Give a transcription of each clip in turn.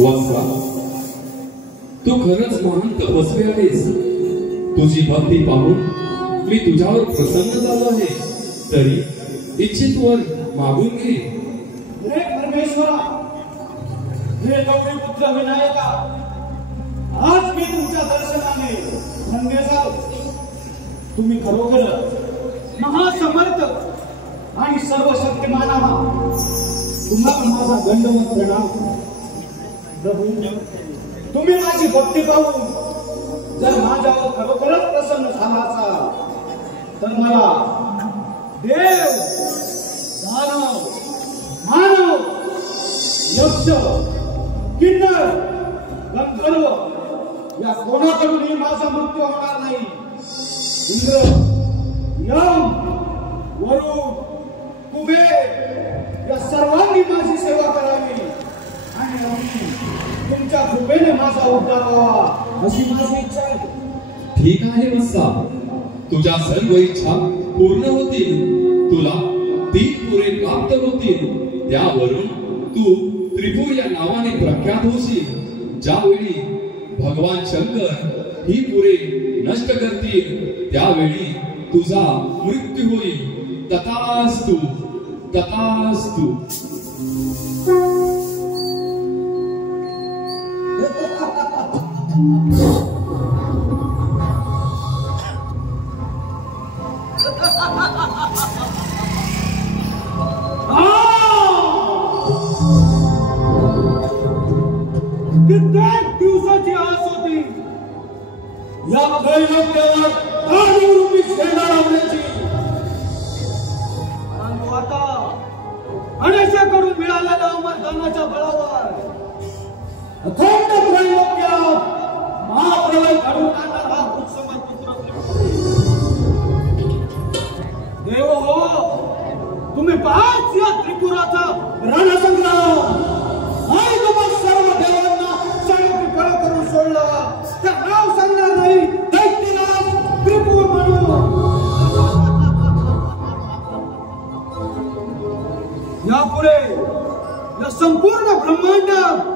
वाचा, तू खरंच महान तपस्वी आहेस। तुझी भक्ती पाहून मी तुझ्यावर प्रसन्न झालो आहे। तरी इच्छित वर मागून घे। हे परमेश्वरा, हे गौरीपुत्र विनायका, आज मी तुमच्या दर्शनाने धन्य झालो। तुम्ही खरोखर महासमर्थ आणि सर्वशक्तिमान आहात। तुम्हाला माझा दंडवत प्रणाम। प्रभू, तुम्ही माझी भक्ती पाहून जर माझ्यावर खरोखरच प्रसन्न झाला असाल तर मला देव, दानव, मानव, यक्ष, किन्नर, गंधर्व या कोणाकडूनही माझा मृत्यू होणार नाही। इंद्र, यम, वरुण, कुबेर या सर्वांनी माझी सेवा करावी आणि तुमच्या कृपेने माझा उद्धार व्हावा अशी माझी इच्छा आहे। ठीक आहे वत्सा, तुझ्या सर्व इच्छा पूर्ण होतील। तुला 3 पुरे प्राप्त होतील। त्यावरून तू त्रिपुर या नावाने प्रख्यात होशील। ज्यावेळी भगवान शंकर ही पुरे नष्ट करतील त्यावेळी तुझा मृत्यू होईल। तथास्तु, तथास्तु। कित्येक दिवसाची आस होती या त्रैलोक्यावर काळरूपी सेना लावण्याची, परंतु आता गणेशाकडून मिळालेल्या अमरदानाच्या बळावर अखंड त्रैलोक्यात महाप्रलय घडवून आणणारा हा पुत्र देव हो, तुम्ही पाच या त्रिपुराचा रणसंग्राम आणि तुम्हा सर्व देवांना शांती फळ करून सोडलं। त्या नाव सांगणार नाही दैत्यराज त्रिपुर म्हणून। यापुढे या संपूर्ण ब्रह्मांडात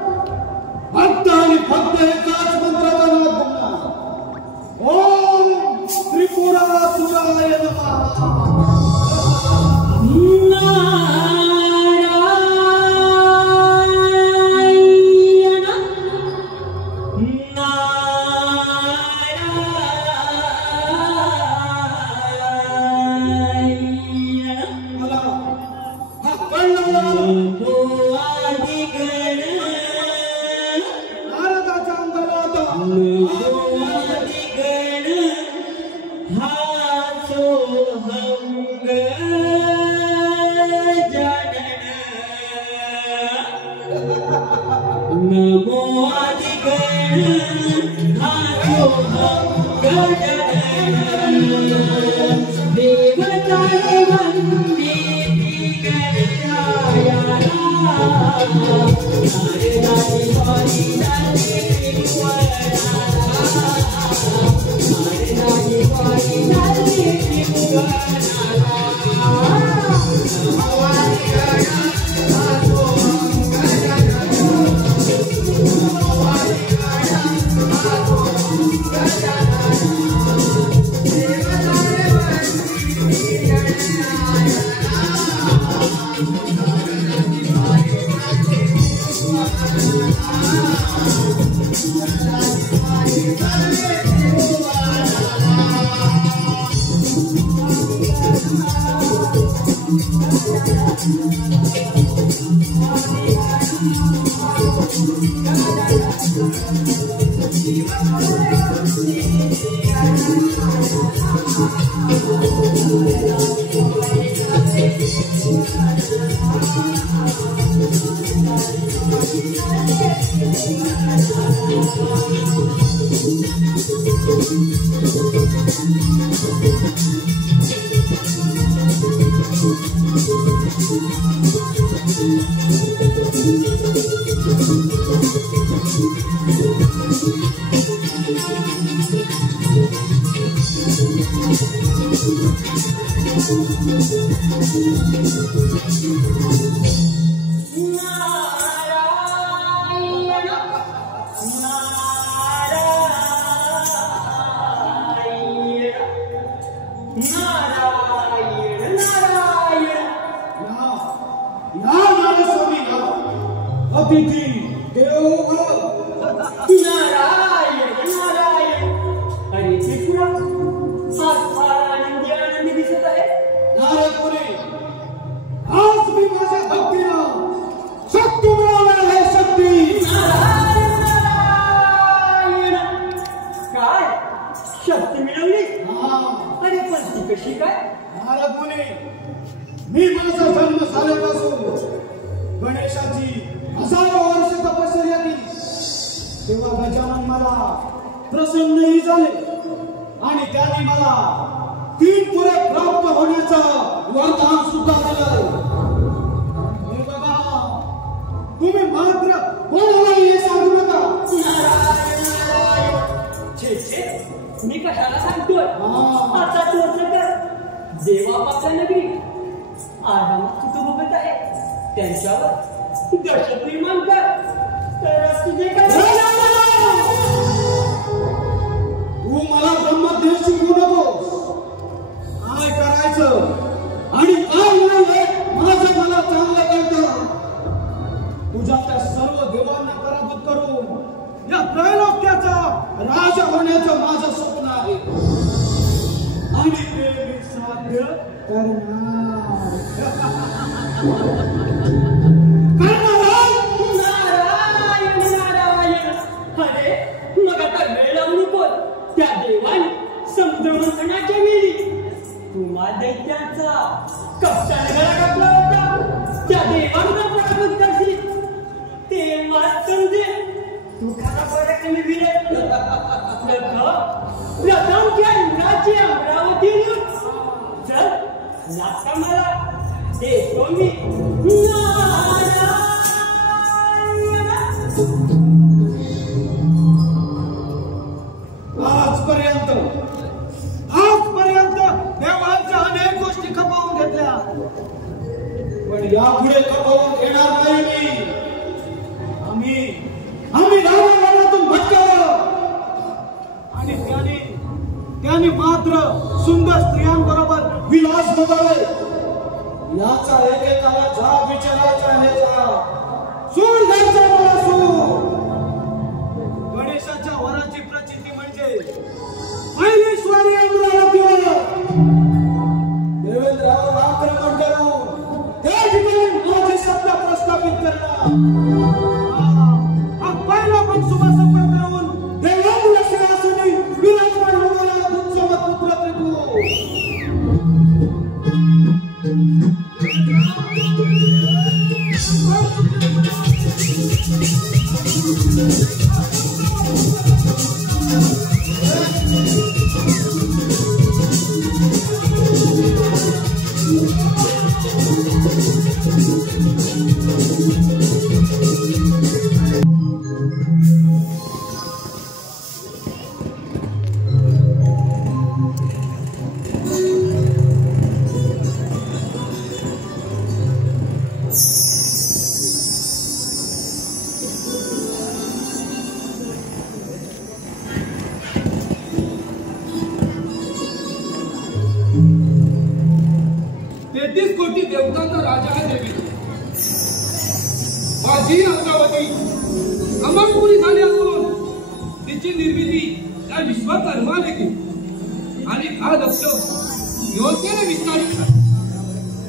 फक्त आणि फक्त एकाच मंत्राचा नाद होणार। ओम त्रिपुरासुराय नमः। Yeah.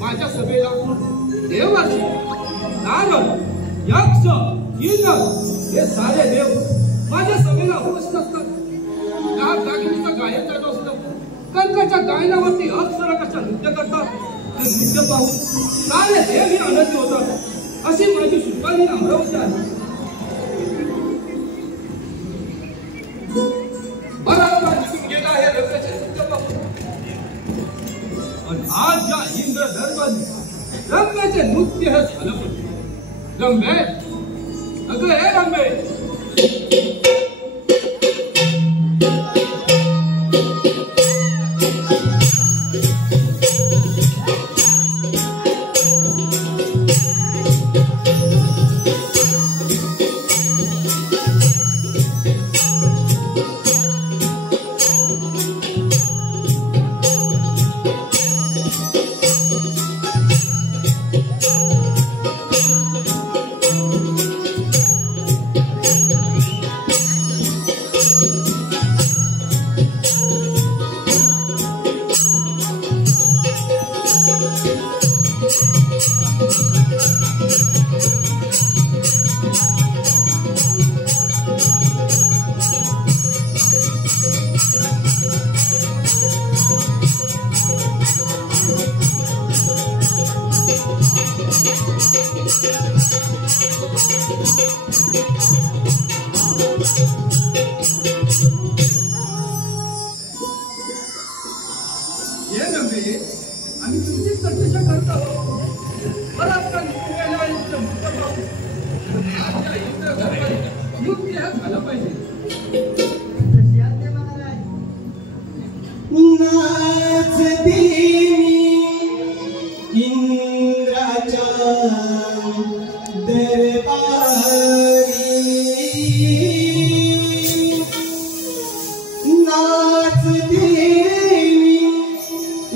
माझ्या सभेला देवाची नारळ यक्ष हे सारे देव माझ्या सभेला उपस्थित असतात. त्या जागीचा गायन करत असतो. कंकाच्या गायनावरती अप्सरकाच्या नृत्य करतात. ते नृत्य पाहून सारे देव ही आनंदी होतात. अशी माझी सुटकाली अमरावती आहे. बरोबर दिसून गेला हे रंगाचे नृत्य पाहून. आणि आज या इंद्रधर्माने रंगाचे नृत्य हे झालं पण रंबे अगं हे रंबे आम्ही तुमचीच प्रतीक्षा करत आहोत. बराच काळ नृत्य झालं पाहिजे. नाचते इंद्राच्या दरबारी नाचते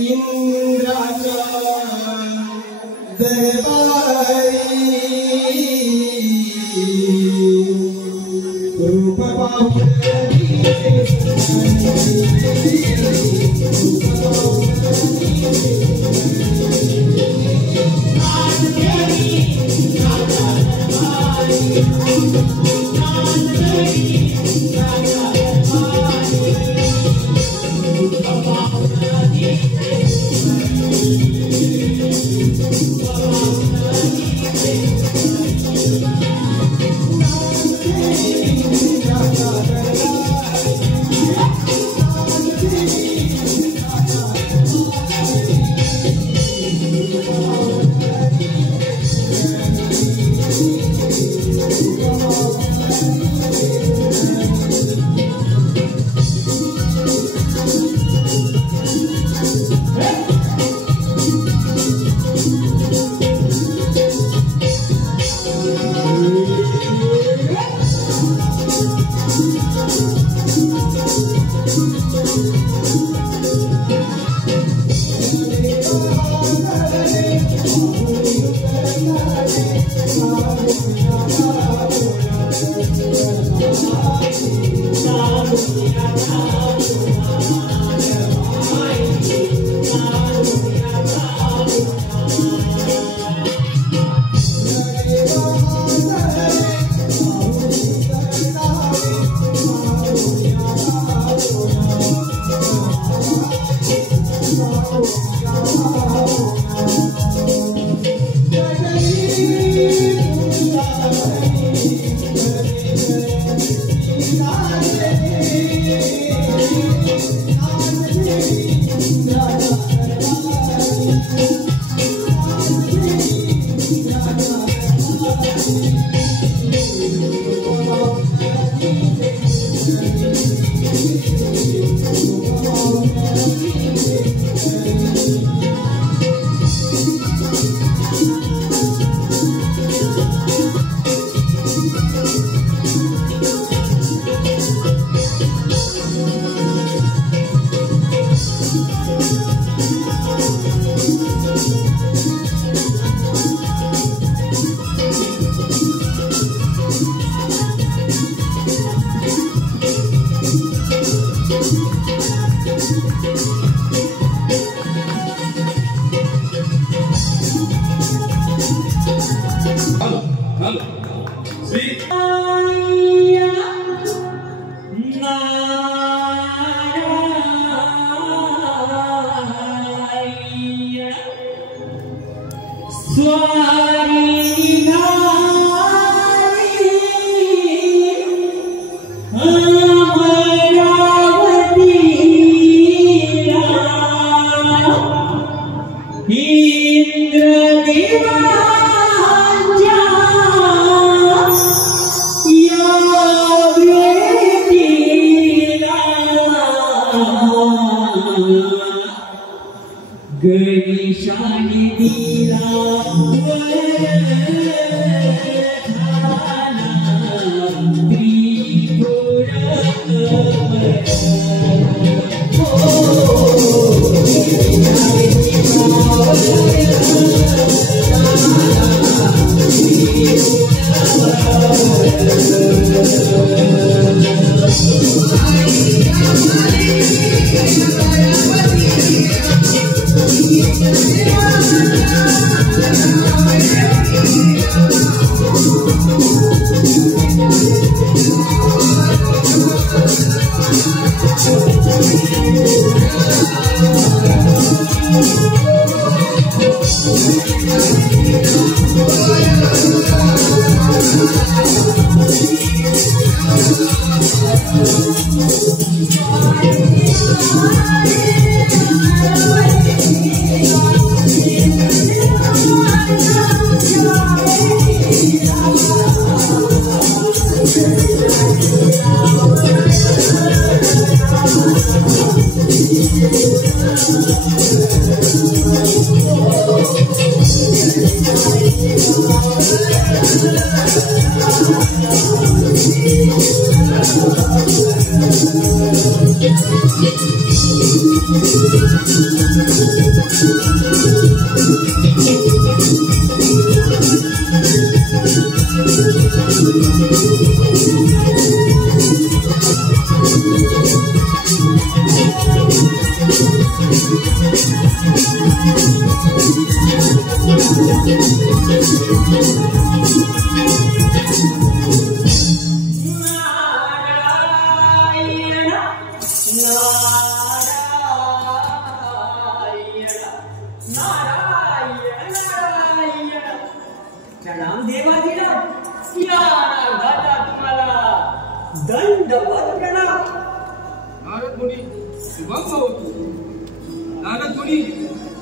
इंद्राच्या दरबारी रूप पाहून हॅलो श्री गणेशाने दिला नारद मुनी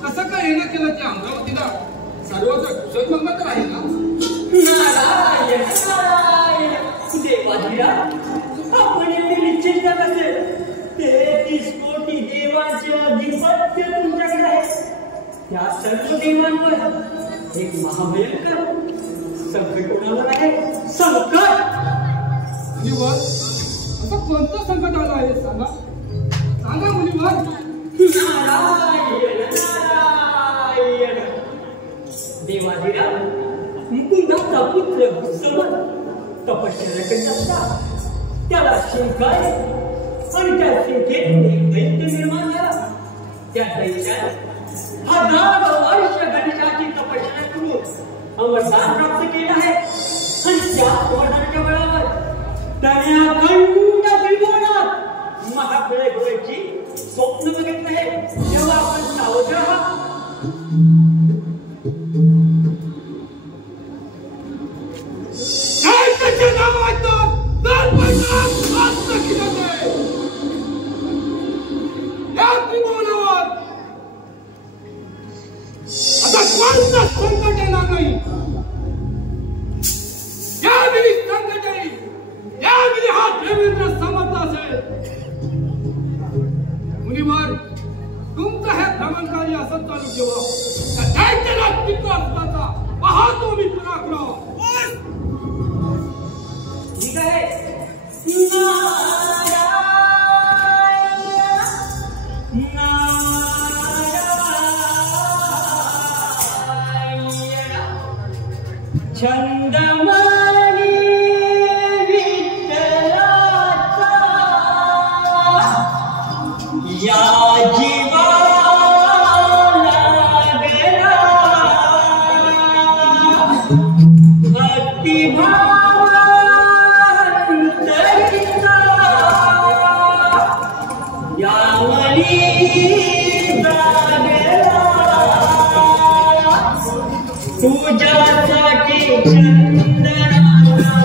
कसं काय येणं केलं त्या अमरावतीला सर्वांचा कुशल मंगल आहे ना नारायण नारायण देवाधिरा आपण एवढे निश्चित कसे 33 कोटी देवांचे अधिपत्य तुमच्याकडे आहे त्या सर्व देवांवर एक महाभयंकर संकट उडवणार आहे संकट मुनिवर असं कोणतं संकट आलं आहे सांगा सांगा मुनिवर नारायण नारायण देवाधिरा मुकुंदाचा पुत्र समर तपश्चर्या करीत असता त्याला शिंक आहे आणि त्या शिंकेत एक दैत्य निर्माण झाला त्या दैत्याने हजारो वर्ष गणेशाची तपश्चर्या करून अमरदान प्राप्त केलं आहे आणि त्या वरदानाच्या बळावर त्याने अखंड त्रिभुवनात महाप्रलय होण्याची स्वप्न बघितलं आहे तेव्हा आपण सावध राहा आता कोणतं संकट येणार नाही यावेळी संकट येईल यावेळी हा देवेंद्र समर्थ असेल मुनिवर तुमचं हे भ्रमणकार्य असं चालू ठेवा दैत्याला तिथं असल्याचा पाहतो मी पराक्रम ठीक आहे छंदमणी विठ्ठलाचा या जीवाला गेला भक्त भक्तिभाव तरिता यावली जागेला तुझ्यासाठी चंदनाचा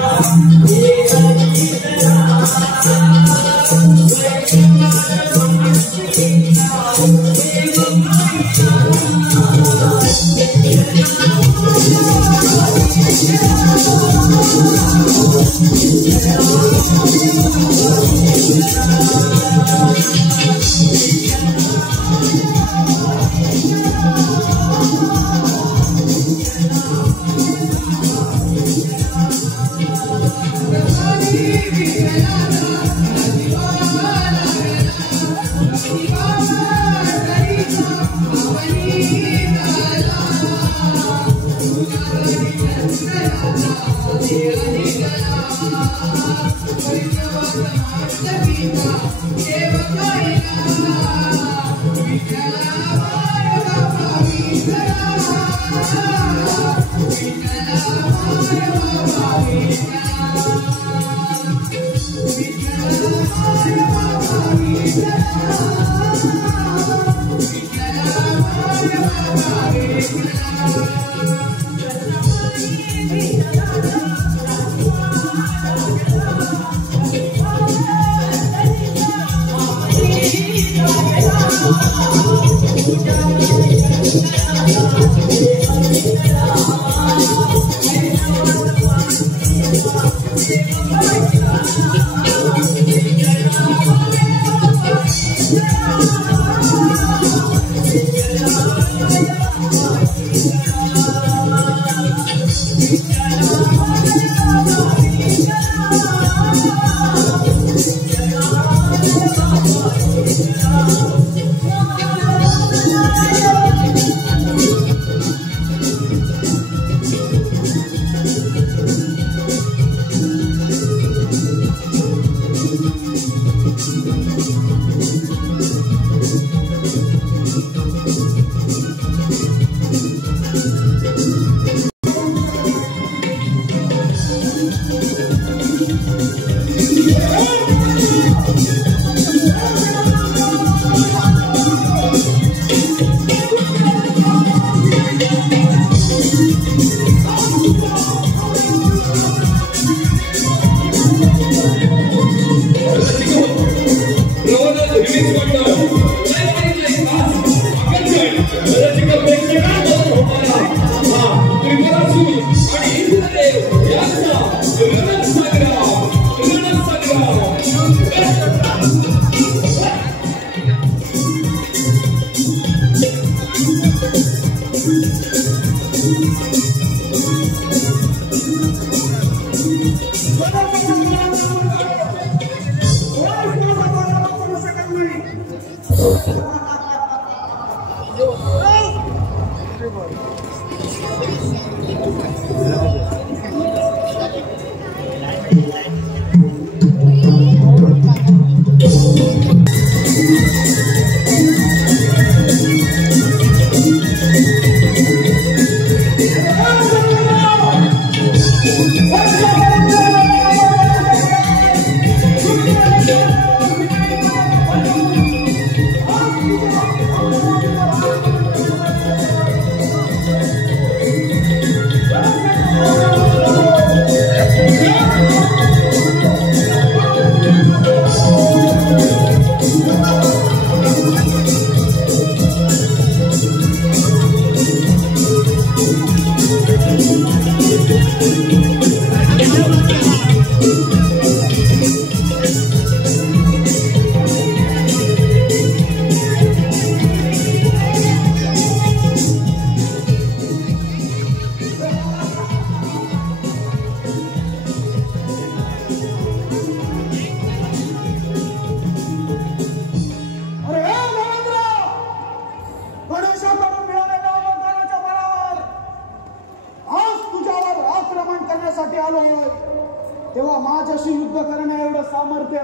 तेव्हा माझ्याशी युद्ध करण्या एवढं सामर्थ्य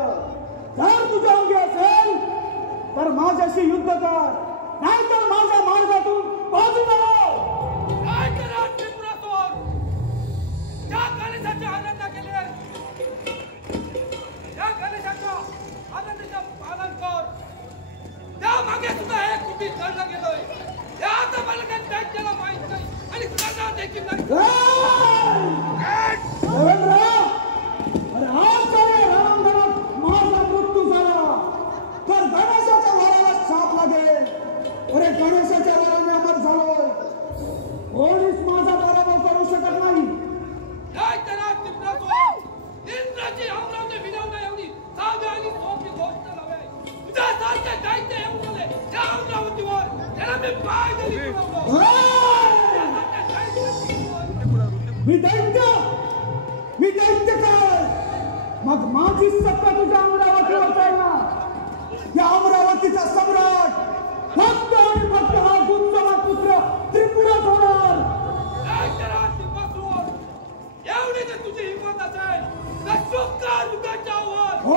जर तुझ्या अंगी असेल तर माझ्याशी युद्ध कर, नाहीतर माझ्या मार्गातून बाजूला हो. काय करा त्रिपुरासुर? त्या लढला गेलोय हे आता मला काही त्यांच्याला माहित नाही आणि करणार देखील नाही. अरे आज काय रणांगणात माझा मृत्यू झाला तर गणेशाच्या वराला छाप लागेल. अरे गणेशाच्या वराने अमर झालोय. कोणीच माझा पराभव करू शकत नाही. काय त्याला टिपणातो इंद्राची अमरावती विनवण्या एवढी साधी आणि सोपी गोष्ट नव्हे. तुझ्यासारखे दैत्य येऊन गेले त्या अमरावतीवर त्याला मी पाय दिली पुरवलं. मी दैत्य काय मग माझी सत्ता तुझ्या अमरावतीवर ना. या अमरावतीचा सम्राट फक्त आणि फक्त हा गुप्तवा पुत्र त्रिपुराच होणार. एवढी जर तुझी हिंमत असेल तर चुकार उद्याच्यावर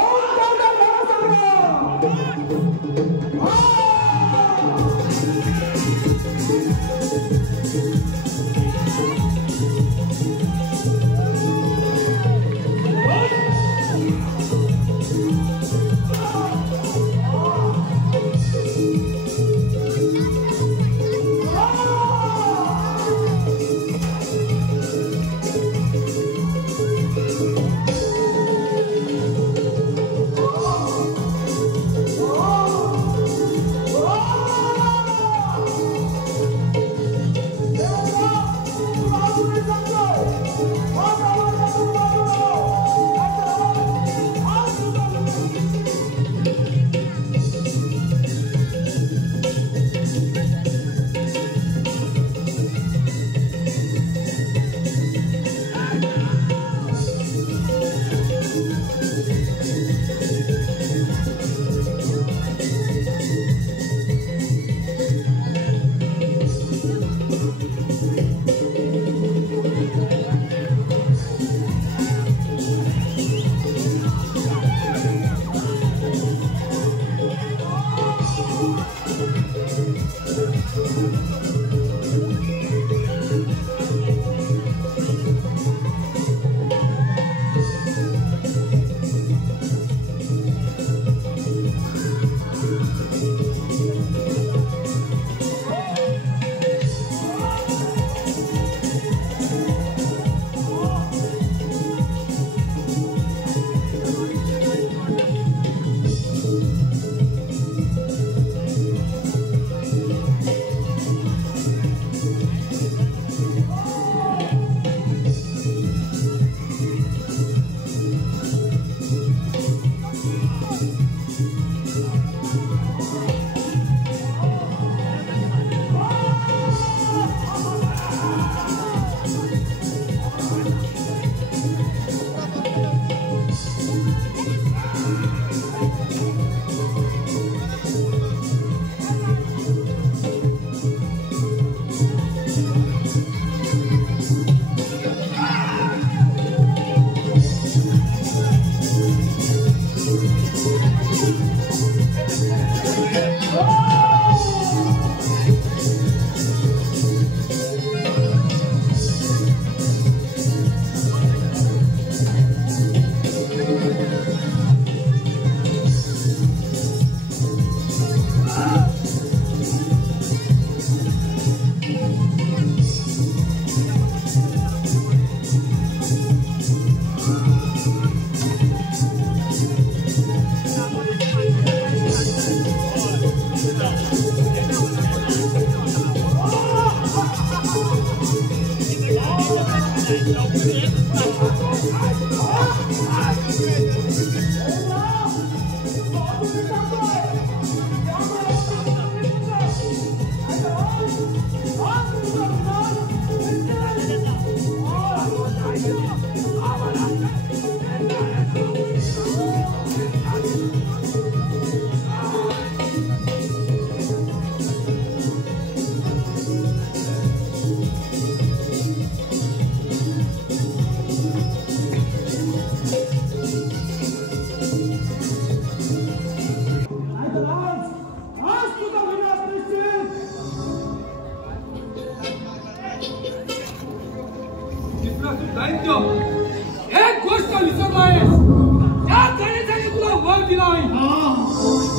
एक गोष्ट विसरलाय त्या गणेशाने तुला वर दिला आहे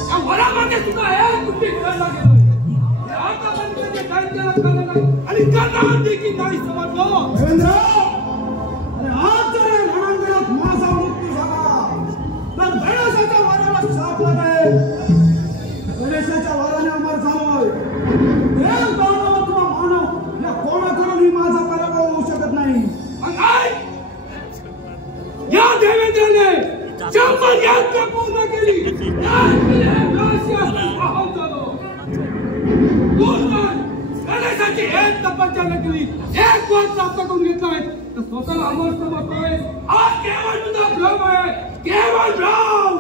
त्या वरामध्ये सुद्धा एक कुठे खेळला गेलोय आतापर्यंत जे दैत्याला कळलं नाही आणि करणार देखील नाही समजलो. देवेंद्र, अरे आज जर या रणांगणात माझा मृत्यू झाला तर गणेशाच्या वाराला शाप लागेल. गणेशाच्या वाराने अमर झालोय. देव दानव किंवा मानव या कोणाकडूनही माझा पराभव होऊ शकत नाही. मग आई, या देवेंद्रने 100 यात्रा पूर्ण केली. गणेशाची एक तपस्या केली, एक वर प्राप्त करून घेतलाय तर स्वतःला अमर समजतोय. हा केवळ तुझा भ्रम आहे, केवळ भ्रम.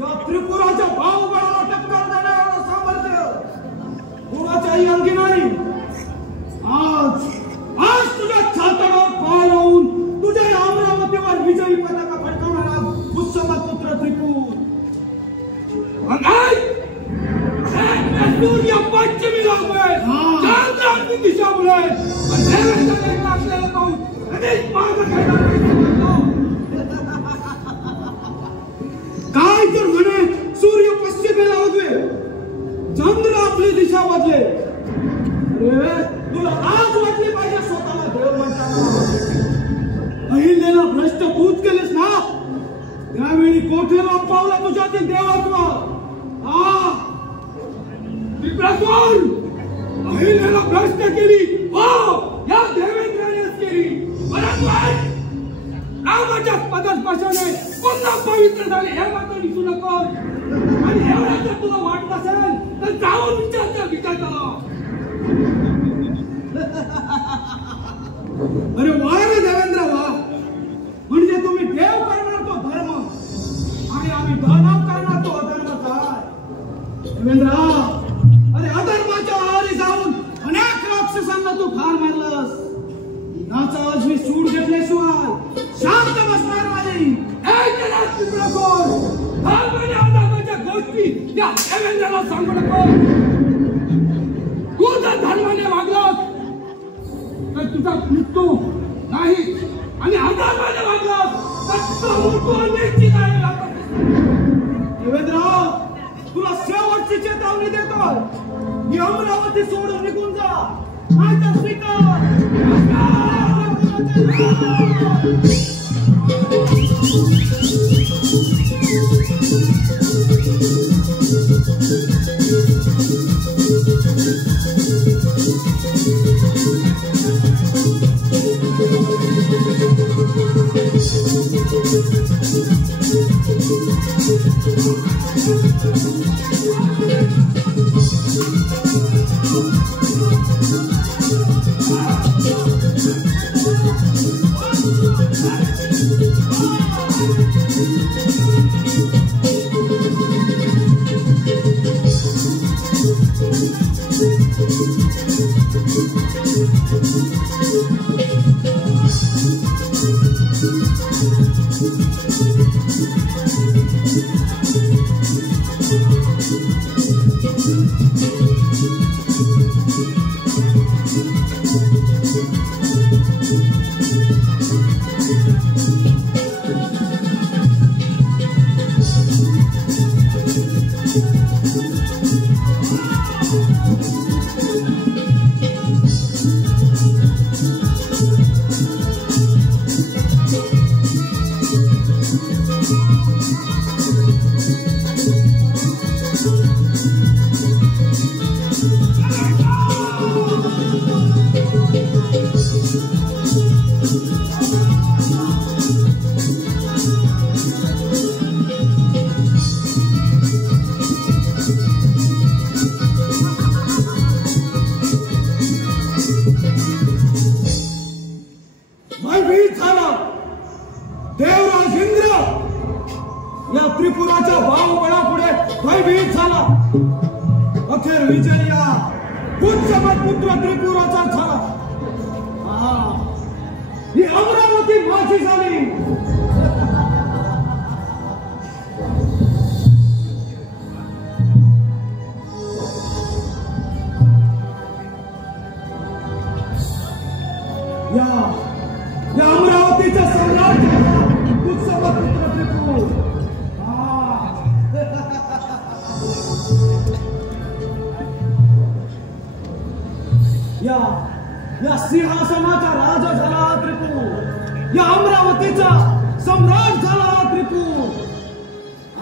या त्रिपुराच्या बाहुबळाला टक्कर देणाऱ्या सामर्थ्य कोणाच्याही अंगी नाही. आज तुझ्या छातावर पाय लावून तुझ्या या अमरावतीवर विजयी पताका फडकवणारा दुःसमत पुत्र त्रिपूर. मग आई, सूर्य पश्चिमी लागतोय, चंद्राची दिशा बुलाय, पण देवेंद्रने टाकलेला पाऊस कधीच मागं घेणार नाही समजलो. काय तर म्हणे सूर्य पश्चिमेला उगवे, चंद्र आपली दिशा बदले. अरे तुला आज वाटली पाहिजे स्वतःला देव म्हणताना. अहिल्याला भ्रष्ट तूच केलेस ना, त्यावेळी कोठेला पावला तुझ्यातील देवत्व. विप्रासोन, अहिल्याला भ्रष्ट केली, हो या देवेंद्रानेच केली. परंतु रामाच्या पदस्पर्शाने पुन्हा पवित्र झाले हे मात्र विसरू नको. आणि एवढं जर तुला वाटत असेल तर जाऊन विचार करा. अरे वा रे देवेंद्र वा, म्हणजे तुम्ही देव करणार तो धर्म आणि आम्ही दानव करणार तो अधर्म. काय देवेंद्र, अरे अधर्माच्या आहारी जाऊन अनेक राक्षसांना तू ठार मारलास. याचा आज मी सूड घेतल्याशिवाय शांत बसणार नाही. अधर्माच्या गोष्टी या देवेंद्राला सांगू नको. तू जर धर्माने वागलास तर तुझा मृत्यू नाही, आणि अधर्माने वागलास तर तुझा मृत्यू निश्चित आहे. देवेंद्र, तुला शेवटची चेतावणी देतो. मी अमरावती सोडून निघून जा, नाहीतर स्वीकार. भयभीत झाला. देवराज इंद्र या त्रिपुराच्या बाहुबळापुढे भयभीत झाला. अखेर विजय या पुत्रमत पुत्र त्रिपुराचा झाला. ही अमरावती माझी झाली. या अमरावतीच्या सम्राट पुत्रमत पुत्र त्रिपुर. या सिंहासनाचा राजा झाला त्रिपुर, या अमरावतीचा सम्राट झाला त्रिपुर.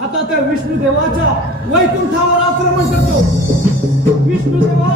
आता त्या विष्णुदेवाच्या वैकुंठावर आक्रमण करतो. विष्णुदेवा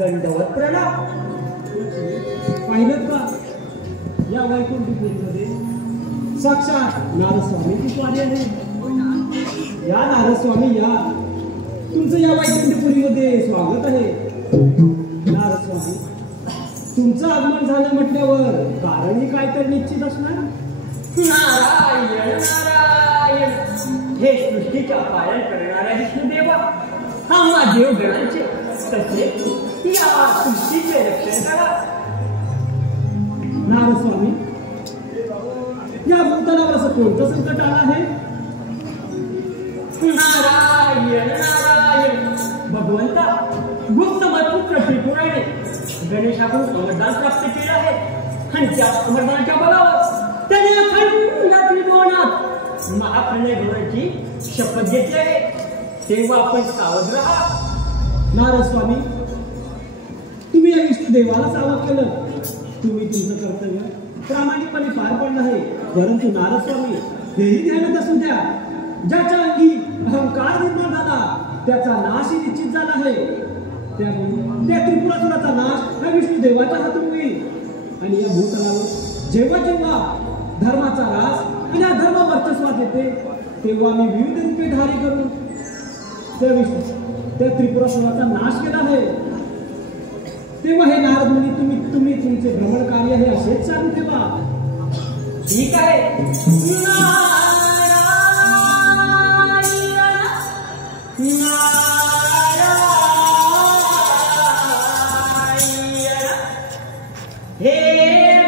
दंडवत प्रणाम. पाहिलं का या वैकुंठपुरीमध्ये साक्षात नारदस्वामीची वारी आहे. या नारदस्वामी या, तुमचं या वैकुंठपुरीमध्ये स्वागत आहे. नारदस्वामी, तुमचं आगमन झालं म्हटल्यावर कारणही काय तर निश्चित असणार. नारायण नारायण, हे सृष्टीचा पालन करणारा विष्णुदेवा, हा महादेव गणांचे तसे या सृष्टीचे रक्षण करा. नारदस्वामी, या भूतलावर असं कोणतं संकट आलं आहे. नारायण नारायण, भगवंता गुप्त पुत्र त्रिपुराने गणेशाकडून अमरदान प्राप्त केलं आहे आणि त्या अमरदानाच्या बळावर त्याने अखंड त्रिभुवनात महाप्रलय होण्याची शपथ घेतली आहे. तेव्हा आपण सावध राहा. नारदस्वामी, तुम्ही या विष्णुदेवाला सावध केलं. तुम्ही तुमचं कर्तव्य प्रामाणिकपणे पार पाडलं आहे. परंतु नारदस्वामी, हेही ध्यानात असू द्या, ज्याच्या अंगी अहंकार निर्माण झाला त्याचा नाशही निश्चित झाला आहे. त्यामुळे त्या त्रिपुरासुराचा नाश हा विष्णुदेवाच्या हातून होईल. आणि या भूतलावर जेव्हा जेव्हा धर्माचा रास आणि अधर्म वर्चस्वात येते, तेव्हा मी विविध रूपे धारी करून त्या त्रिपुरासुराचा नाश केला आहे. तेव्हा हे नारद मुनी, तुम्ही तुमचे भ्रमण कार्य हे असेच चालू ठेवा. ठीक आहे. हे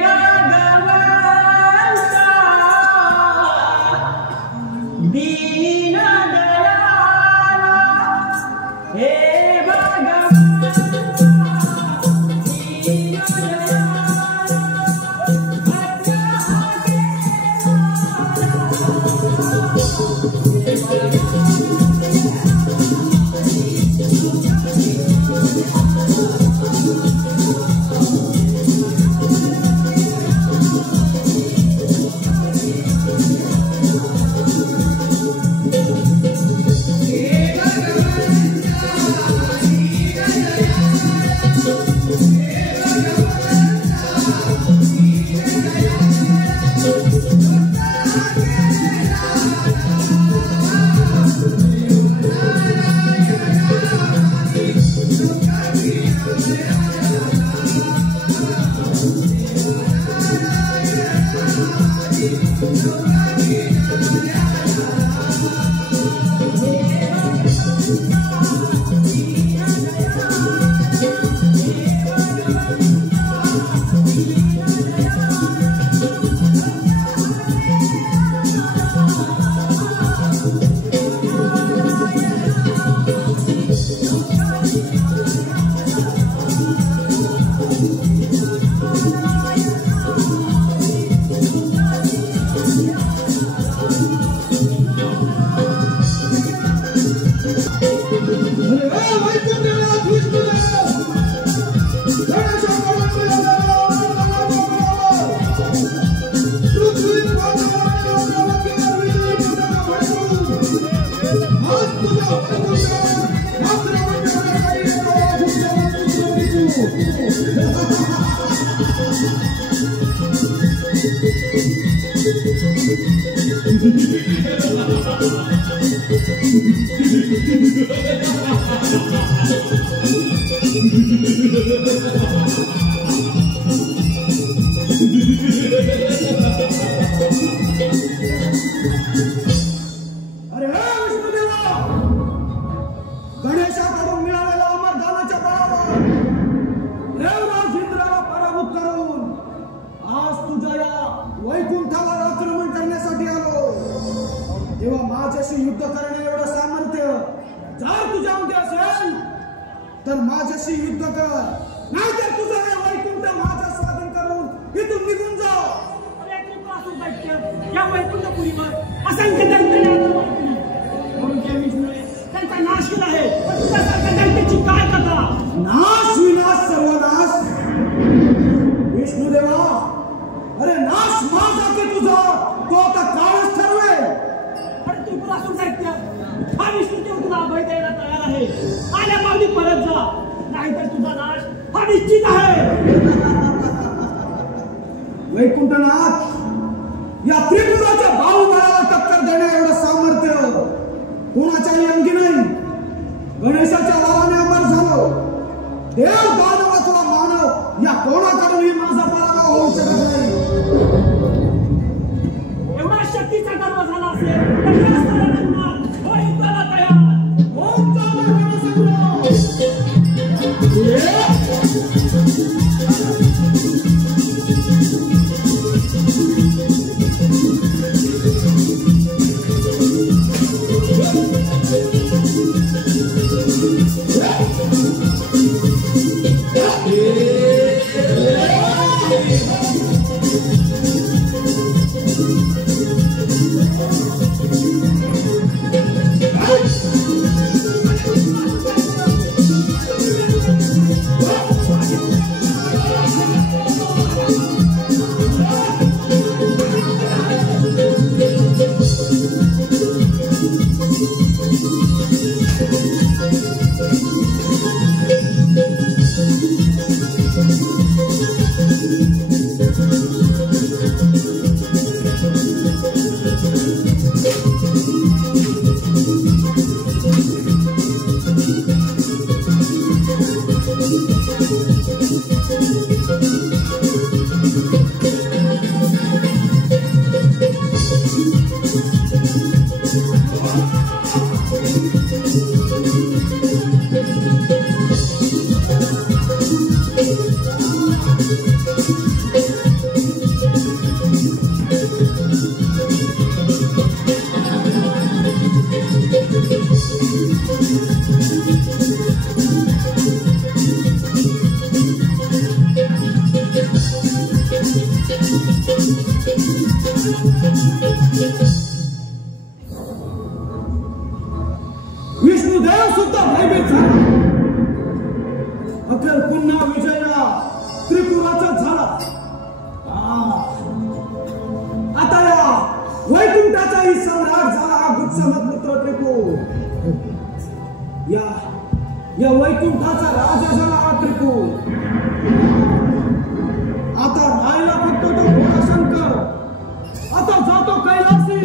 कैलासी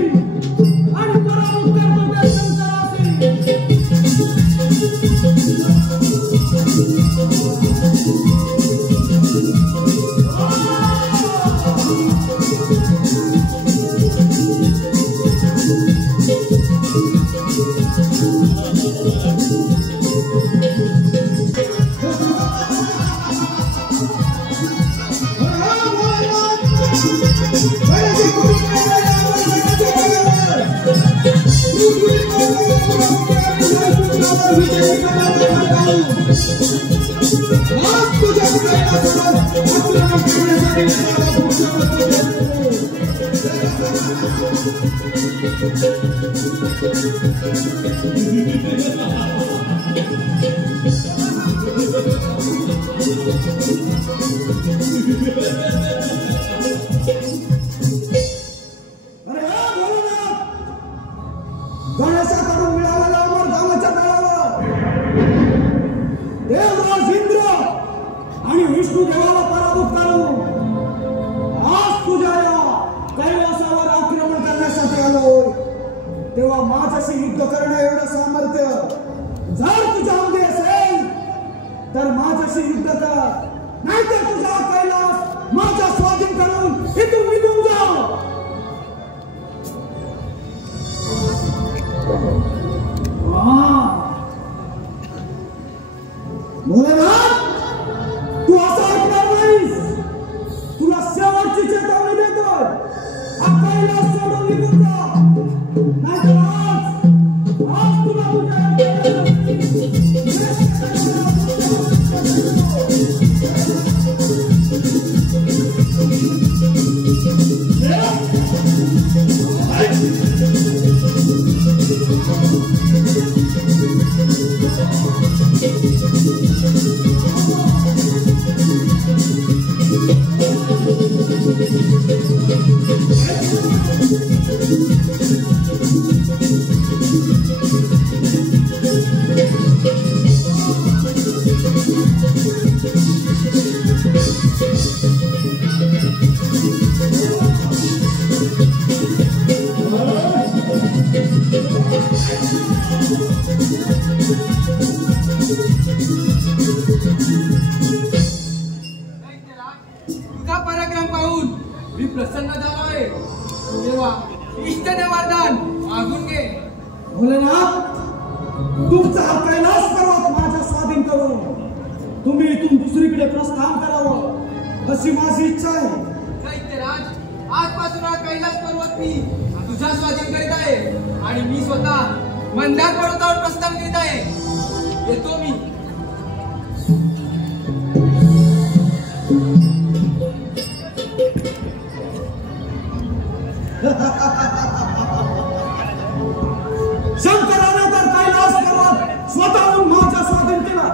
आणि पराभूत करतो त्या शंकरासी. गणेशाकडून मिळालेल्या अमर गावाच्या बळावर देवराज इंद्र आणि विष्णू देवाला पराभूत करून आज तुझ्या या कैलासावर आक्रमण करण्यासाठी आलोय. तेव्हा माझ्याशी युद्ध करणे एवढं सामर्थ्य जर तुझ्यामध्ये असेल तर माझ्याशी युद्ध कर, नाहीतर तुझा कैलास माझ्या स्वाधीन करून इथून निघून जा. भोलेनाथ, तू असं ऐकणार नाहीस. तुला शेवटची चेतावणी देतोय. हा कैलास सोडून निघून जा, नाहीतर आज तुला तुझ्या तुझा पराक्रम पाहून मी प्रसन्न झालोय. देवा, इष्टने वरदान मागून घे. भोलेनाथ, तुमचा हा कैलास पर्वत माझ्या स्वाधीन करून तुम्ही इथून दुसरीकडे प्रस्थान करावं अशी माझी इच्छा आहे. दैत्यराज, आजपासून हा कैलास पर्वत मी तुझ्या स्वाधीन करीत आहे आणि मी स्वतः मंदार पर्वतावर प्रस्थान करीत आहे. येतो मी. शंकराने तर कैलास पर्वत स्वतःहून माझ्या स्वाधीन केला.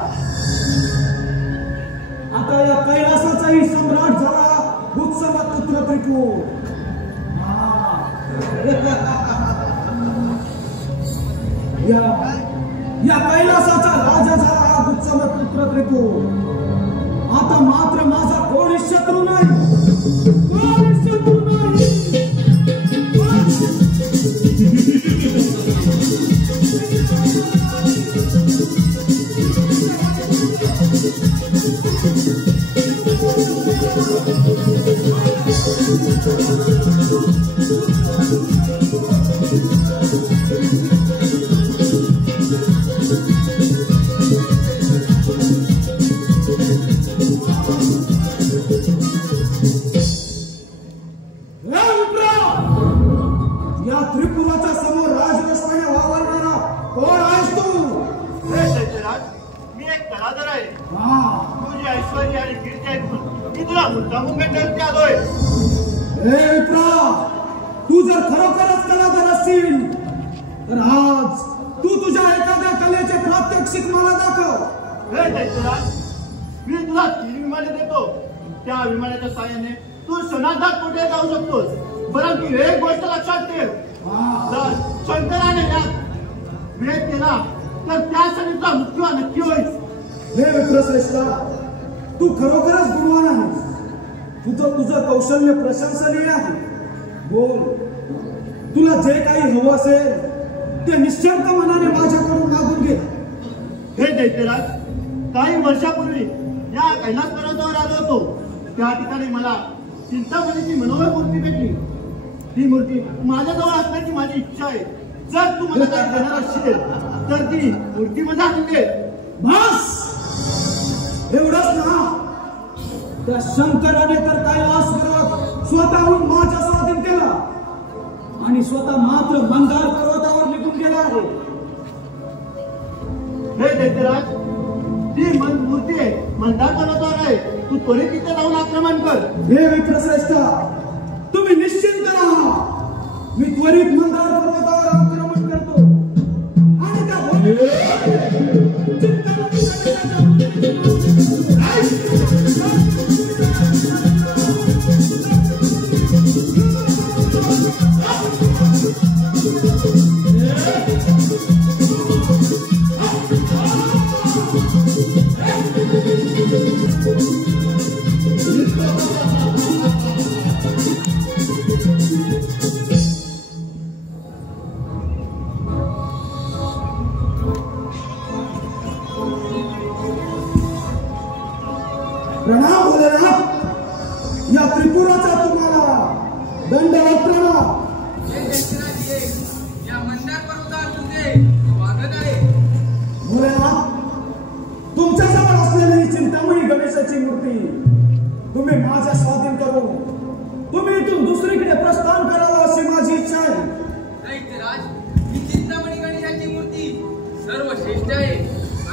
आता या कैलासाचाही सम्राट झाला उत्सवात पुत्र त्रिकूट. या कैलासाचा राजा झाला उत्सवात पुत्र त्रिकूट. आता मात्र माझा कोणी शत्रू नाही, कोणी शत्रू नाही. या त्रिपुराच्या समोर राजरोषाने वावरणारा कोण आहेस तू? मी एक कलाकार आहे. तुझी ऐश्वर्य आणि कीर्ती ऐकून मी तुला मुद्दामून भेटायला आलोय. हे मित्रा, तू जर खरोखरच कलाकार असशील तर आज तू तुझ्या एखाद्या कलेचे प्रात्यक्षिक मला दाखव. हे दैत्यराज, मी तुला 3 विमाने देतो. त्या विमानाच्या साहाय्याने तू सनातनात कुठे जाऊ शकतोस. परंतु एक गोष्ट लक्षात ठेव, जर शंकराने यात भेद केला तर त्या क्षणीचा मृत्यू नक्की होईल. हे मित्रश्रेष्ठा, तू खरोखरच गुणवान आहेस. तुझं कौशल्य प्रशंसनीय आहे. बोल, तुला जे काही हवं असेल ते निश्चिंत मनाने माझ्याकडून मागून घे. हे दैत्यराज, काही वर्षापूर्वी या कैलास पर्वतावर आलो होतो. त्या ठिकाणी मला चिंतामणीची मनोहर मूर्ती भेटली. ती मूर्ती माझ्याजवळ असण्याची माझी इच्छा आहे. जर तू मला काय देणार असशील तर ती मूर्ती मला दे. बस एवढंच ना? त्या शंकराने तर कैलास पर्वत स्वतःहून माझ्या स्वाधीन केला आणि स्वतः मात्र मंदार पर्वतावर निघून गेला आहे. हे दैत्यराज, ती मूर्ती आहे मंदार पर्वतावर आहे. तू त्वरित तिथे जाऊन आक्रमण कर. हे विप्रश्रेष्ठा, तुम्ही निश्चिंत राहा. मी त्वरित मंदार पर्वतावर आक्रमण करतो आणि त्या प्रणाम भोलेनाथ. या त्रिपुराचा तुम्हाला दंडवत प्रणाम. या मंदार पर्वतावर तुझे स्वागत आहे. भोलेनाथ, तुमच्याजवळ असलेली ही चिंतामणी गणेशाची मूर्ती तुम्ही माझ्या स्वाधीन करून तुम्ही इथून दुसरीकडे प्रस्थान करावं अशी माझी इच्छा आहे. दैत्यराज, ही चिंतामणी गणेशाची मूर्ती सर्वश्रेष्ठ आहे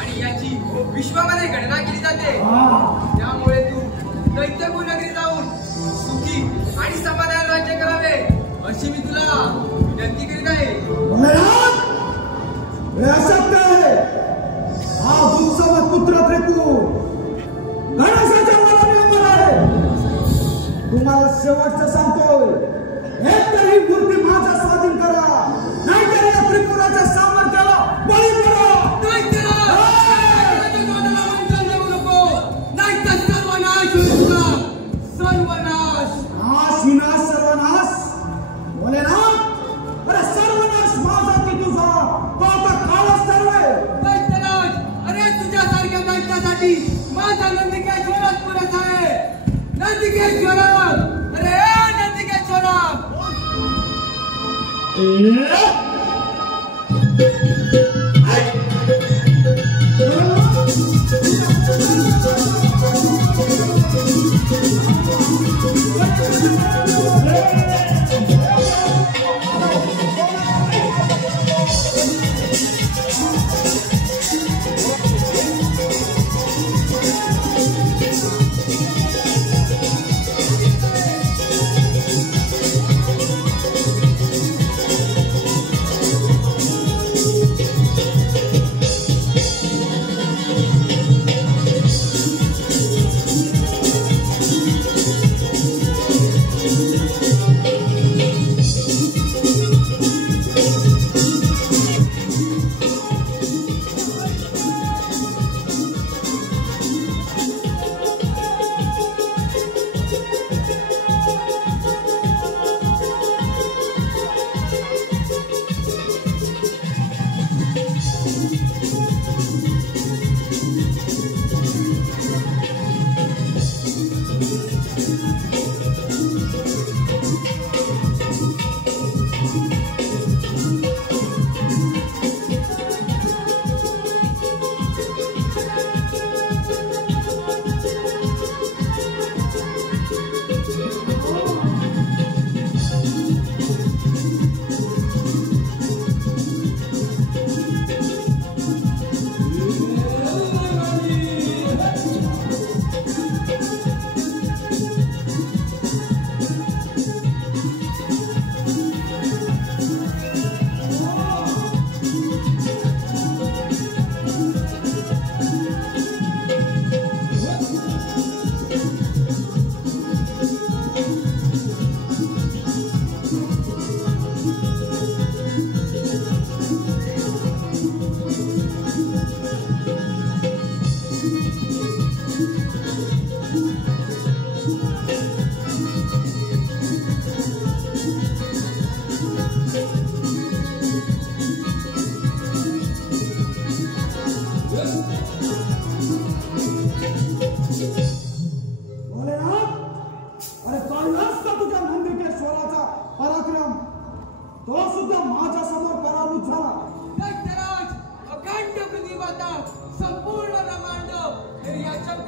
आणि याची विश्वामध्ये गणना केली जाते. त्यामुळे तू दैत्यकुल नगरी जाऊन सुखी आणि समाधान राज्य करावे अशी मी तुला विनंती करीत आहे. भोलेनाथ, हे अशक्य आहे. हा दुःसम पुत्र त्रिपुर गणेशाच्या मनाने उभा आहे. तुम्हाला शेवटचं सांगतोय, एक तरी मूर्ती माझ्या स्वाधीन करा, नाहीतर या त्रिपुराच्या सामर्थ्याला बळी पडा. विनाश सर्वनाश. भोलेनाथ, अरे सर्वनाश माझा की तुझा तो आता काळच ठरलाय. दैत्यराज, अरे तुझ्यासारख्या दैत्यासाठी माझा नंदिकेश्वरच पुरेसा आहे. नंदिकेश्वर, अरे नंदिकेश्वर.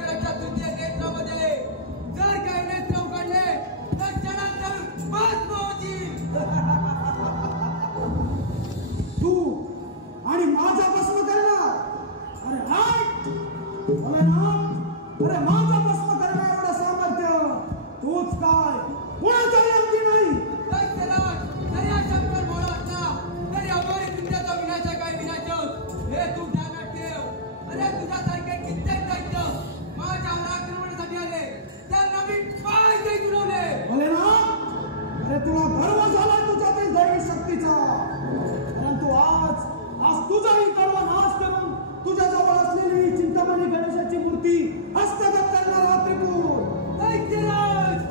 शंकराच्या तृतीय नेत्रामध्ये जर काही नेत्र उघडले तर जनार्दन भस्म होतील. तू आणि माझा भस्म करणार? अरे हाय बोला ना. अरे माझा भस्म करणार एवढं सामर्थ्य तूच काय कोणाचाही अगदी नाही. जरी हा शंकर भोळा असला तरी अमोरी तुमच्याचा विनाशक आहे विनाशक हे तू ध्यानात ठेव. अरे तुझ्यासारखे कित्येक दैत्य माझ्या आक्रमणासाठी आले त्यांना मी पाय दे गुरवले. बोले ना. अरे तुला गर्व झाला तुझ्यातील दैवी शक्तीचा, परंतु आज तुझाही गर्व नाश करून तुझ्या जवळ असलेली चिंतामणी गणेशाची मूर्ती हस्तगत करणार हा त्रिपुर दैत्यराज.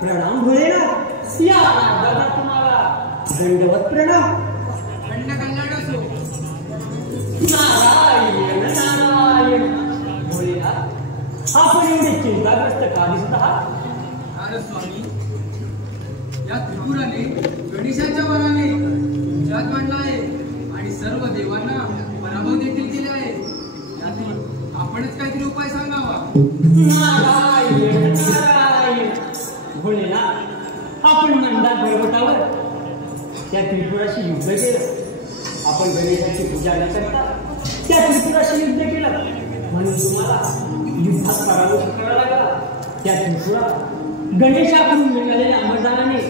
प्रणाम भोलेनाथ, या दादा तुम्हाला दंडवत प्रणाम. अण्णा कल्याण असो. नारायण नारायण. भोलेनाथ, आपण एवढे चिंताग्रस्त का दिसत आहात? अरे स्वामी, या त्रिपुराने गणेशाच्या वराने जग मांडला आहे आणि सर्व देवांना पराभव देखील केले आहे. यातून आपणच काहीतरी उपाय सांगावा. नारायण नारायण. भोलेनाथ, आपण नंदा पर्वतावर त्या त्रिपुराशी युद्ध केलं. आपण गणेशाची पूजा न करता त्या त्रिपुराशी युद्ध केलं म्हणून तुम्हाला युद्धात पराभव करावा लागला. त्या त्रिपुरा गणेशाकडून मिळालेल्या अमरदानाने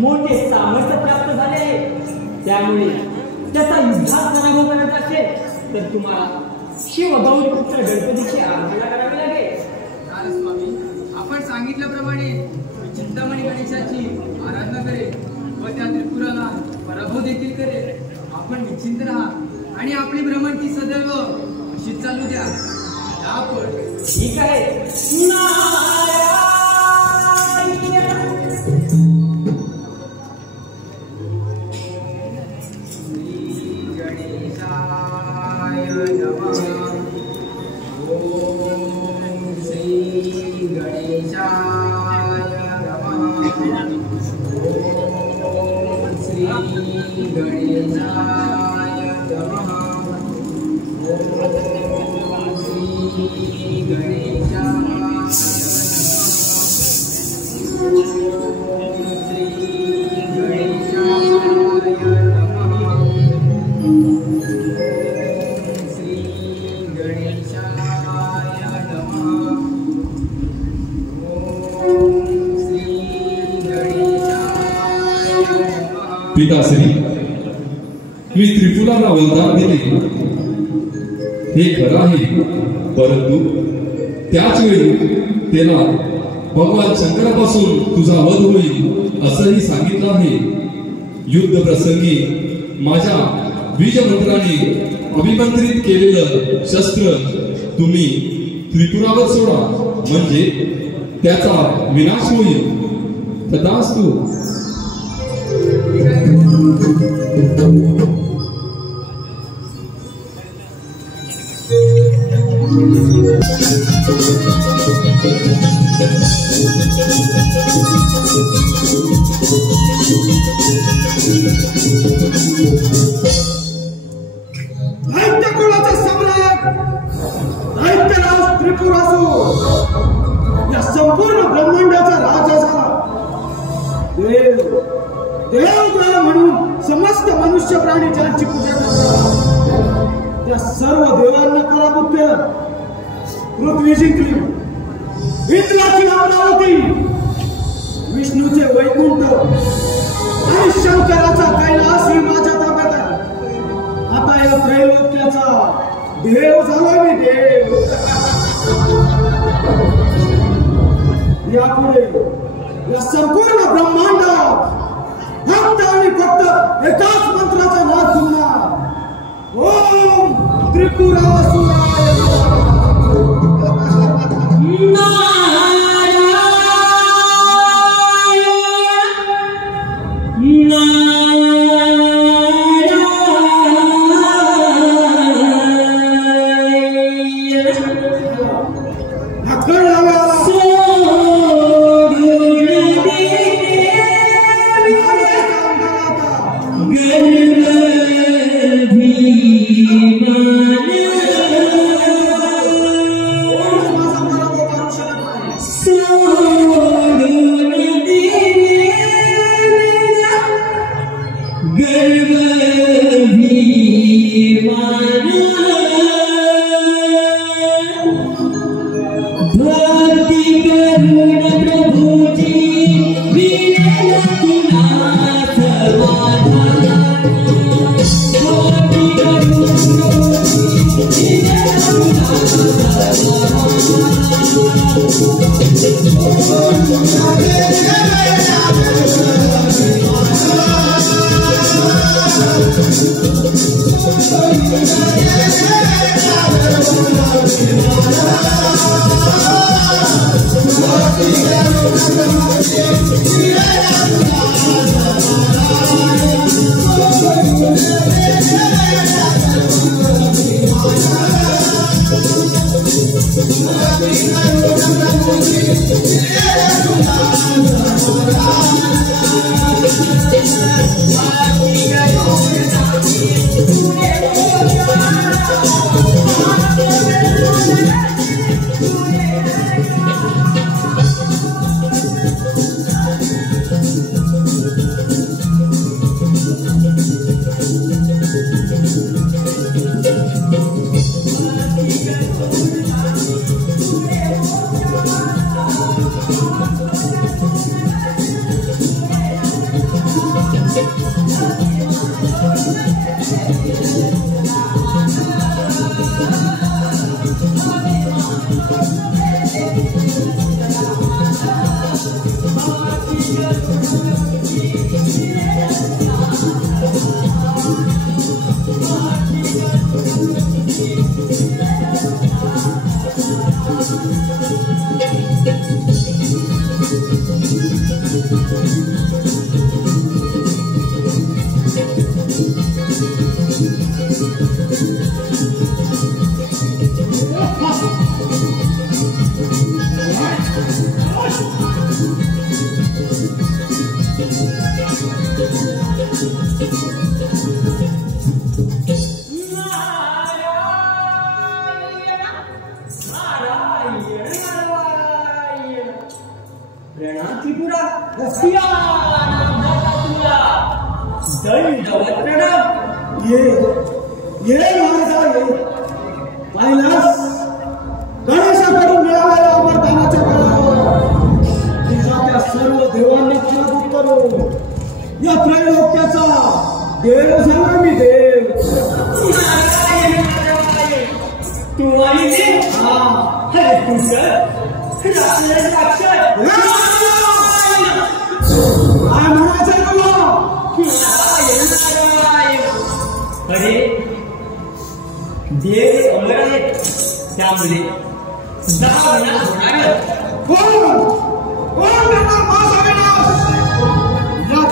मोठे सामर्थ्य प्राप्त झाले आहे. त्यामुळे त्याचा युद्धात पराभव करत असेल तर तुम्हाला शिवगौरी पुत्र गणपतीची आराधना करावी लागेल. अरे स्वामी, आपण सांगितल्याप्रमाणे मी चिंतामणी गणेशाची आराधना करेल व त्या त्रिपुराला पराभव देखील करेल. आपण निश्चिंत राहा आणि आपली भ्रमंती सदैव अशीच चालू द्या. आपण ठीक आहे. नारायण. पिताश्री, मी त्रिपुराला वरदान दिले हे खरं आहे, परंतु त्याच वेळी त्याला भगवान शंकरापासून तुझा वध होईल असंही सांगितलं आहे. युद्ध प्रसंगी माझ्या बीजमंत्राने अभिमंत्रित केलेलं शस्त्र तुम्ही त्रिपुरावर सोडा, म्हणजे त्याचा विनाश होईल. तथास्तु. दैत्यकुळाचा सम्राट दैत्यराज त्रिपुरासूर या संपूर्ण ब्रह्मांडाचा राजा झाला. देव देव म्हणून समस्त मनुष्य प्राणी ज्यांची पूजा करतात त्या सर्व देवांना पराभूत केलं. पृथ्वी जिंकली, इंद्राची अमरावती, विष्णूचे वैकुंठ आणि शंकराचा कैलास ही माझ्या ताब्यात आहे. आता या त्रैलोक्याचा देव झाला मी देव. यापुढे या संपूर्ण ब्रह्मांडात फक्त आणि फक्त एकाच मंत्राचा नाद होणार. ओम त्रिपुरासुराय नमः.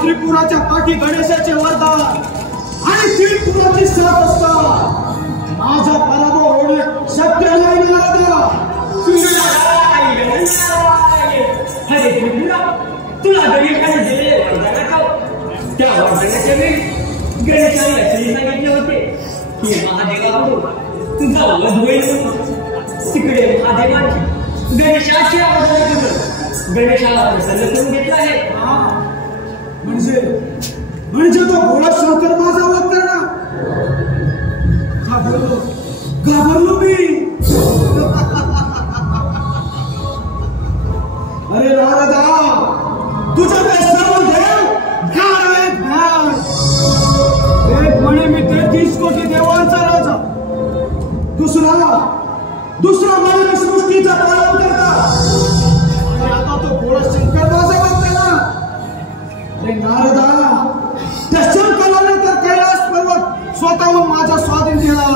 त्रिपुराच्या पाठी गणेशाचे वरदान आणि त्रिपुराची साथ असतात. माझा पराभव होणे शक्य नाही नारदा. अरे त्रिपुरा, तुला गणेशाने दिलेले वरदान त्या वरदानाच्या वेळी गणेशाने असे सांगितले होते की महादेवाकडून तुझा वध होईल. तिकडे महादेवाची गणेशाची आराधना करून गणेशाला प्रसन्न करून घेतला आहे. म्हणजे तो भोळा शंकर माझा वध करणार. घाबरलो मी. अरे नारदा, तुझा ते सर्व देव ज्ञान आहे ज्ञान. एक म्हणे मी 33 कोटी देवांचा राजा, दुसरा म्हणे मी सृष्टीचा पालन करता. आणि आता तो भोळा शंकर माझा वध करणार. अरे नारदा, त्या शंकराने तर कैलास पर्वत स्वतःहून माझ्या स्वाधीन केला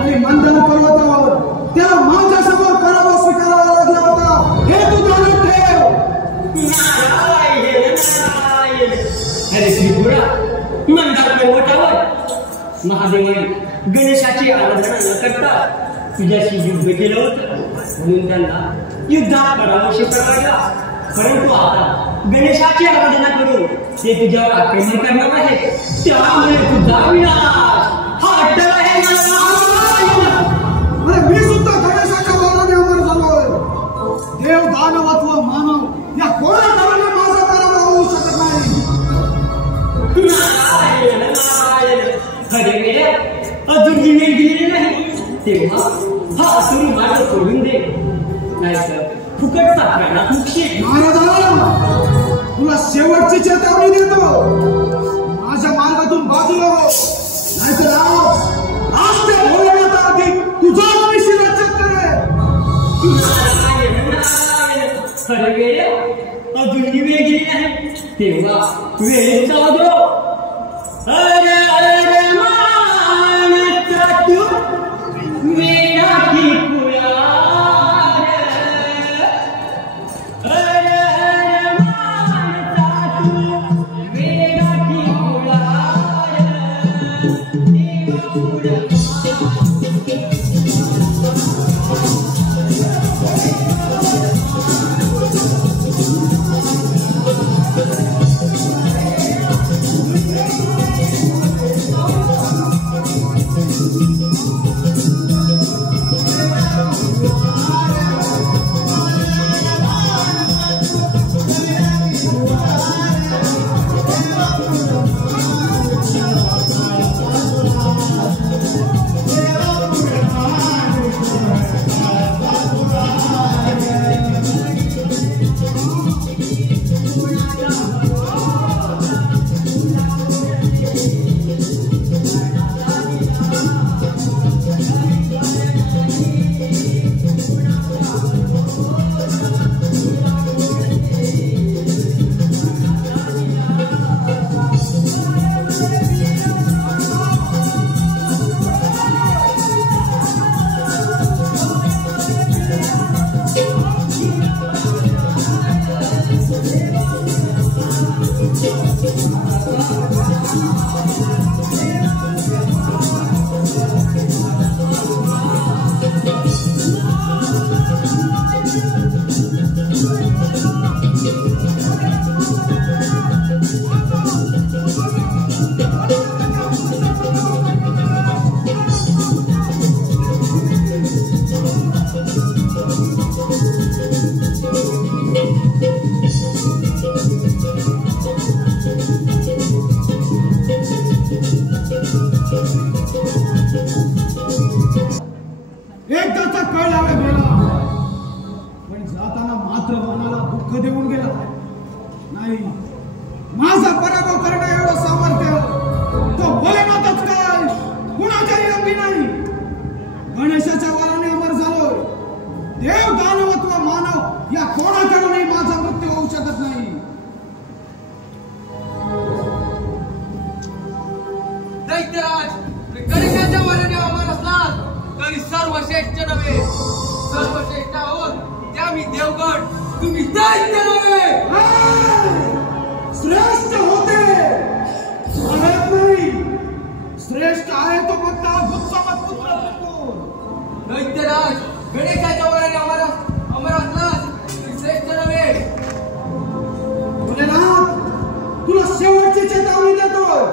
आणि मंदर पर्वतावर त्याला माझ्या समोर करावा स्वीकारावा लागला होता. हे तू ध्यानात ठेव. अरे त्रिपुरा, मंदार पर्वतावर महादेवाने गणेशाची आराधना न करता तुझ्याशी युद्ध केलं होतं, म्हणून त्यांना युद्धात पराभव स्वीकारला. परंतु आता गणेशाची आराधना करून ते तुझ्यावर आक्रमण करणार आहे. त्यामुळे तुझा विनाश हा अट्टल आहे. मी सुद्धा गणेशाच्या वराने अमर झालोय. देव, दानव अथवा मानव या कोणाकडे माझा पराभव होऊ शकत नाही. अरे अजून वेळ गेलेली नाही तेव्हा हा असुरी मार्ग सोडून दे, नाहीतर फुकटचा प्राणात मुक्षी. महाराजा, तुला शेवटची चेतावणी देतो, माझ्या मार्गातून बाजूला हो, नाहीतर आज त्या भोलेनाथाआधी तुझाच मी शिरच्छेद करेन. खरं वेळ अजून वेळ गेली नाही तेव्हा वेळेत जागो. अरे अरे मानता तू वेळाची कुळार, अरे अरे मानता तू वेळाची कुळार, देवा पुढं एकदाचा कळ लावा गेला, पण जाताना मात्र मनाला दुःख देऊन गेला. नाही, माझा पराभव करणे एवढं सामर्थ्य तो भोलेनाथच काय कुणाच्याही अंगी नाही. गणेशाच्या वराने अमर झालोय. देव, दानवत्व, मानव या कोणाकडूनही माझा मृत्यू होऊ शकत नाही. दैत्यराज, गणेशाच्या वराने अमर असलास तरी सर्वश्रेष्ठ नव्हे. सर्वश्रेष्ठ आहोत त्या मी देवगण, तुम्ही दैत्य नव्हे. श्रेष्ठ होते आहेत नाही, श्रेष्ठ आहे तो फक्त गुप्तमत पुत्र त्रिपुर. दैत्यराज, गणेशाच्या वराने अमर असलास तरी श्रेष्ठ नव्हे. भोलेनाथ, तुला शेवटची चेतावणी देतोय,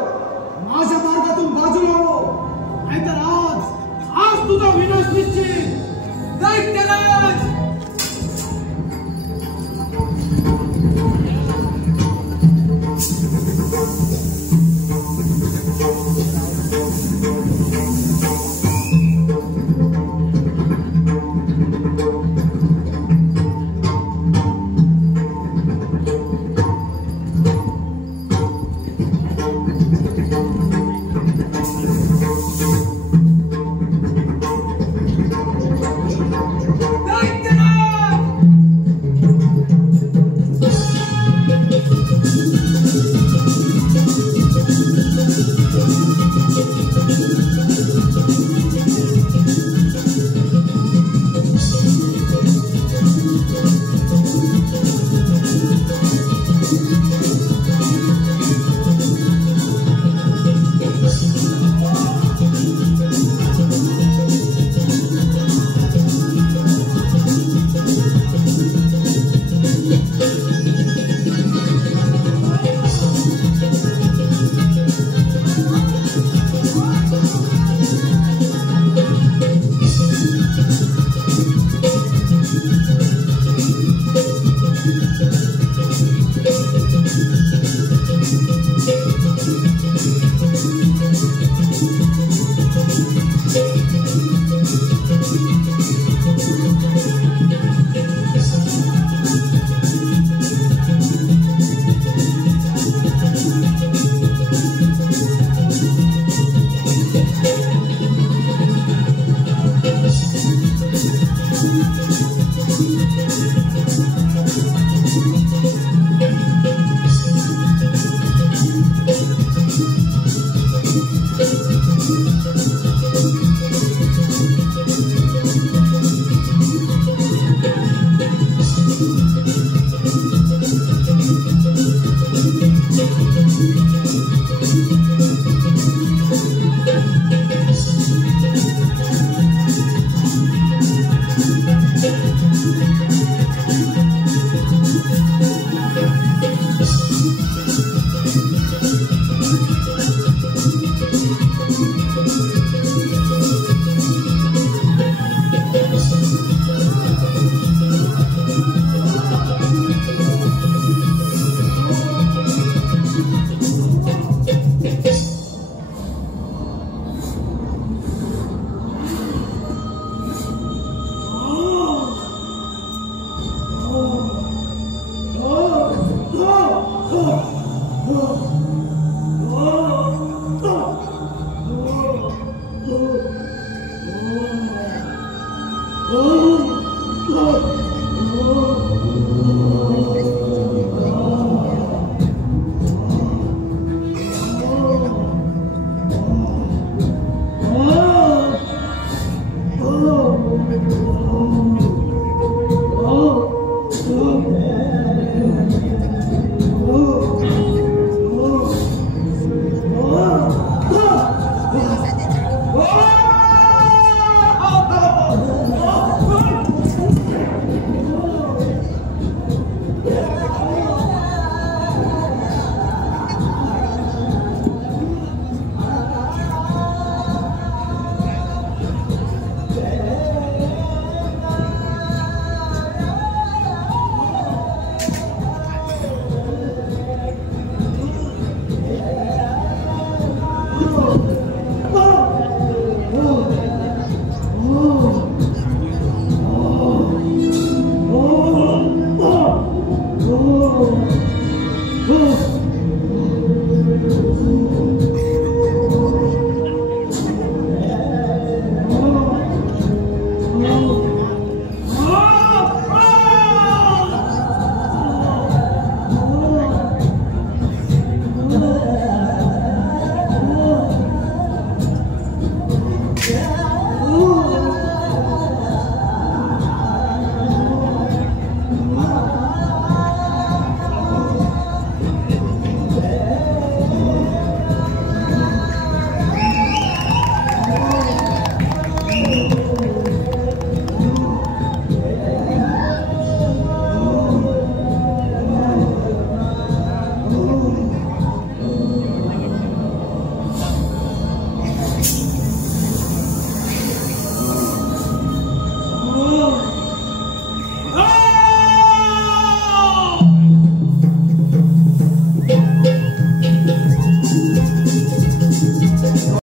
माझ्या मार्गातून बाजूला हो, नाहीतर आज तुझा विनाश निश्चित. दैत्यराज,